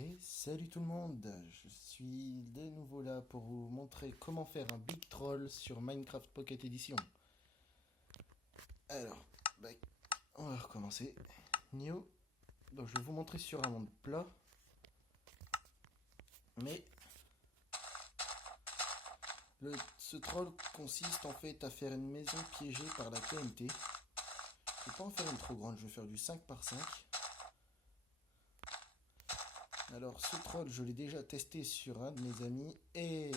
Et salut tout le monde, je suis de nouveau là pour vous montrer comment faire un big troll sur Minecraft Pocket Edition. Alors, bah, on va recommencer. New, donc je vais vous montrer sur un monde plat, mais ce troll consiste en fait à faire une maison piégée par la TNT. Je vais pas en faire une trop grande, je vais faire du 5 par 5. Alors ce troll, je l'ai déjà testé sur un de mes amis et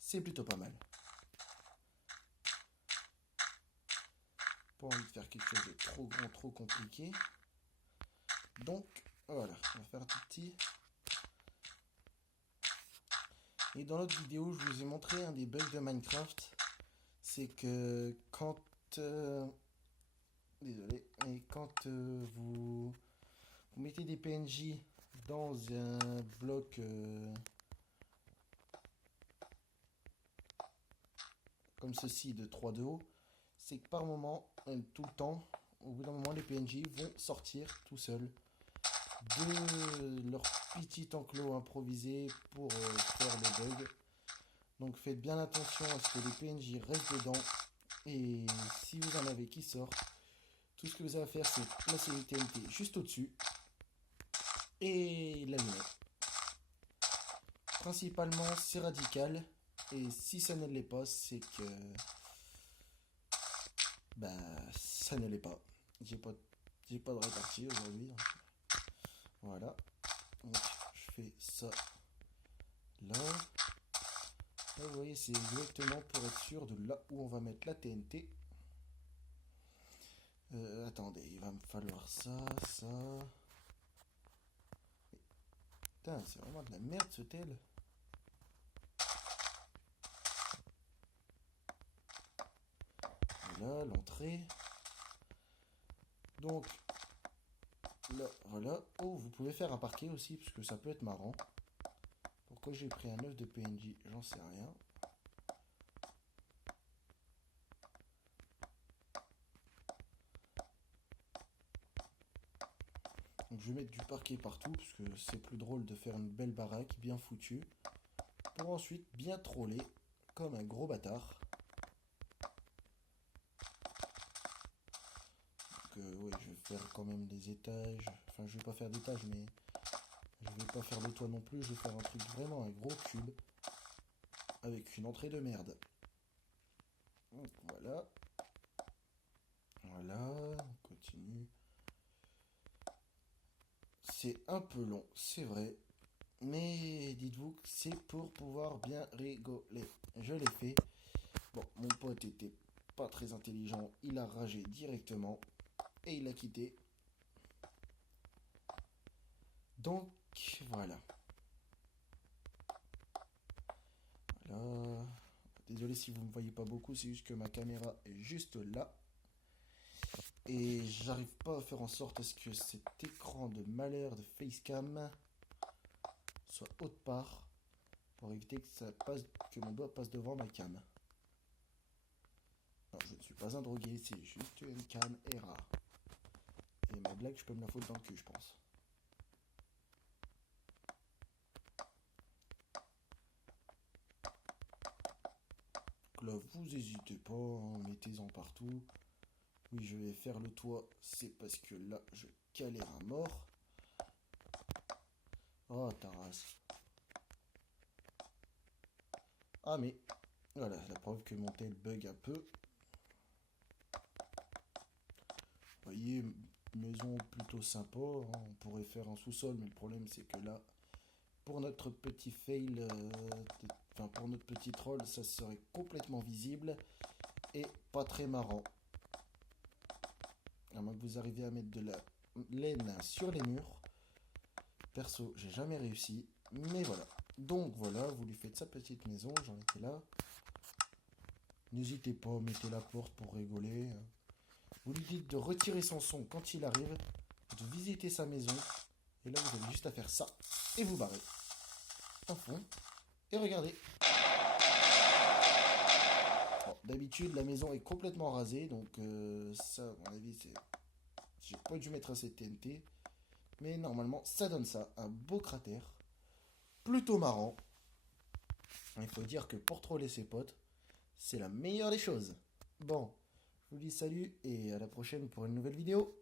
c'est plutôt pas mal. Pas envie de faire quelque chose de trop grand, trop compliqué. Donc voilà, on va faire tout petit. Et dans l'autre vidéo, je vous ai montré un des bugs de Minecraft. C'est que quand... désolé, mais quand vous mettez des PNJ dans un bloc comme ceci de 3 de haut, c'est que par moment, tout le temps, au bout d'un moment, les PNJ vont sortir tout seuls de leur petit enclos improvisé pour faire le bug. Donc faites bien attention à ce que les PNJ restent dedans. Et si vous en avez qui sortent, tout ce que vous avez à faire, c'est placer une TNT juste au-dessus et l'allumer. Principalement, c'est radical. Et si ça ne l'est pas, c'est que bah ça ne l'est pas. J'ai pas, j'ai pas de répartie aujourd'hui. Voilà. Donc je fais ça là. Là, vous voyez, c'est exactement pour être sûr de là où on va mettre la TNT. Attendez, il va me falloir ça, ça. Putain, c'est vraiment de la merde ce tel. Voilà, l'entrée. Donc, là, voilà. Oh, vous pouvez faire un parquet aussi, parce que ça peut être marrant. Pourquoi j'ai pris un œuf de PNJ, j'en sais rien. Donc je vais mettre du parquet partout, parce que c'est plus drôle de faire une belle baraque, bien foutue. Pour ensuite bien troller, comme un gros bâtard. Donc oui, je vais faire quand même des étages. Enfin, je vais pas faire d'étages, mais je vais pas faire le toit non plus. Je vais faire un truc vraiment un gros cube. Avec une entrée de merde. Donc voilà. Voilà, on continue. C'est un peu long, c'est vrai. Mais dites-vous que c'est pour pouvoir bien rigoler. Je l'ai fait. Bon, mon pote était pas très intelligent. Il a ragé directement. Et il a quitté. Donc, voilà. Voilà. Désolé si vous ne me voyez pas beaucoup, c'est juste que ma caméra est juste là. Et j'arrive pas à faire en sorte à ce que cet écran de malheur de facecam soit haute part pour éviter que ça passe, que mon doigt passe devant ma cam. Non, je ne suis pas un drogué, c'est juste une cam rare. Et ma blague, je peux me la foutre dans le cul, je pense. Donc là, vous hésitez pas, hein, mettez-en partout. Oui, je vais faire le toit, c'est parce que là, je galère à mort. Oh, ta race. Ah, mais voilà, la preuve que mon tel bug un peu. Vous voyez, maison plutôt sympa, hein, on pourrait faire un sous-sol, mais le problème c'est que là, pour notre petit fail, enfin pour notre petit troll, ça serait complètement visible et pas très marrant. À moins que vous arriviez à mettre de la laine sur les murs. Perso, j'ai jamais réussi, mais voilà. Donc voilà, vous lui faites sa petite maison, j'en étais là. N'hésitez pas, mettez la porte pour rigoler. Vous lui dites de retirer son son quand il arrive, de visiter sa maison, et là vous avez juste à faire ça, et vous barrez. En fond, et regardez. Bon, d'habitude la maison est complètement rasée, donc ça à mon avis c'est... J'ai pas dû mettre assez de TNT. Mais normalement, ça donne ça, un beau cratère. Plutôt marrant. Il faut dire que pour troller ses potes, c'est la meilleure des choses. Bon, je vous dis salut et à la prochaine pour une nouvelle vidéo.